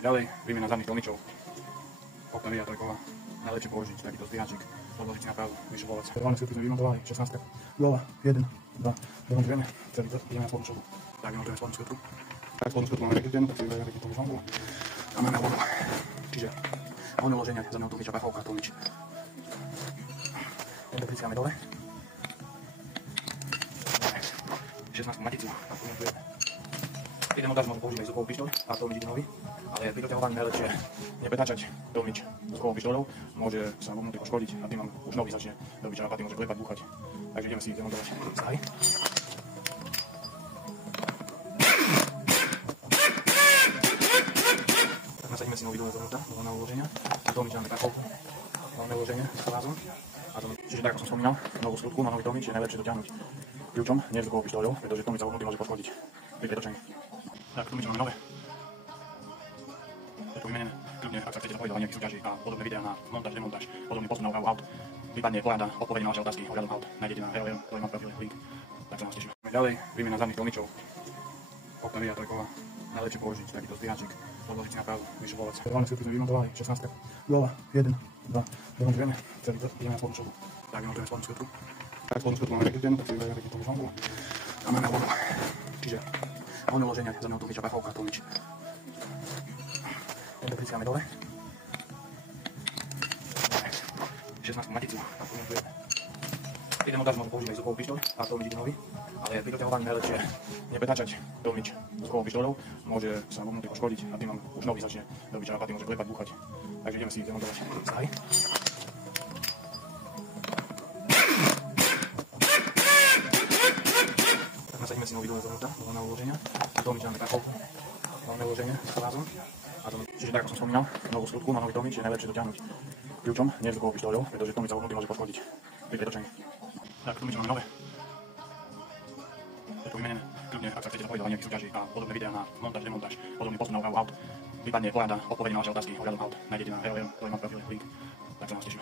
Ďalej, výmena zadných tlmičov. Octavia trojková. Najlepšie použiť takýto zdvíhačik. Odložiť na právu, vyššiu volec. Hlavné skrutky sme vymontovali, 16. Dole, 1, 2, demontujeme celý to, ideme na spodnú šobu. Tak vymontujeme spodnú skrutku. Tak spodnú skrutku máme rekrytenú, tak si vybereme rekrytenú žongu. A máme oboru. Čiže hlavné uloženie zadného tlmiča, pachovka, tlmič. Tento priciame dole. 16 maticu. Pri demontáži môžem použiť aj zvukovú pištoľ a tlmič nohy, ale pri doťahovaní najlepšie nepretáčať tlmič zvukovou pištoľou, môže sa vnútri poškodiť a tým vám už nohy začne robiť čarapaty, môže klepať, búchať. Takže ideme si demontovať vzťahy. Tak nasadíme si nohy dole zovnútra, do hlavného uloženia, a tlmič dáme pachovku, hlavné uloženie s palázom. Čiže tak, ako som spomínal, novú skrutku na nový tlmič je najlepšie dotiahnuť kľúčom, nie zvukovou pištoľou, pretože tlmič sa vnútri môže poškodiť pri pretočení. Tak, tlmič máme nové. Je to vymenené. Kľudne, ak sa chcete zapojiť do nejakých súťaží a podobné videá na montáž, demontáž, podobný postup na úpravu aut, prípadne poráda odpoveď na vaše otázky ohľadom aut, nájdete na www.profile link. Tak sa vás teším. Ďalej, výmena zadných tlmičov. Octavia trojková. Najlepšie použiť takýto zdvíhačik. Odložiť na právu, vyššiu volec. Hlavné skrutky sme vymontovali, 16. Dole, 1, 2, demontujeme celý to, ideme na spodnú šobu. Tak vymontujeme spodnú skrutku. Tak spodnú skrutku máme rekrytenú, tak si vybereme rekrytenú žongu. A máme oboru. Čiže hlavné uloženie zadného tlmiča, pachovka, tlmič. Tento priciame dole. 16 maticu. Pri demontáži môžem použiť aj zvukovú pištoľ a tlmič nohy, ale pri doťahovaní najlepšie nepretáčať tlmič zvukovou pištoľou, môže sa vnútri poškodiť a tým vám už nohy začne robiť čarapaty, môže klepať, búchať. Takže ideme si demontovať vzťahy. Tak nasadíme si nohy dole zovnútra, do hlavného uloženia, a tlmič dáme pachovku, hlavné uloženie s palázom. Čiže tak, ako som spomínal, novú skrutku na nový tlmič je najlepšie dotiahnuť kľúčom, nie zvukovou pištoľou, pretože tlmič sa vnútri môže poškodiť pri pretočení. Tak, tlmič máme nové. Je to vymenené. Kľudne, ak sa chcete zapojiť do nejakých súťaží a podobné videá na montáž, demontáž, podobný postup na úpravu aut, prípadne poráda odpoveď na vaše otázky ohľadom aut, nájdete na www.profile link. Tak sa vás teším.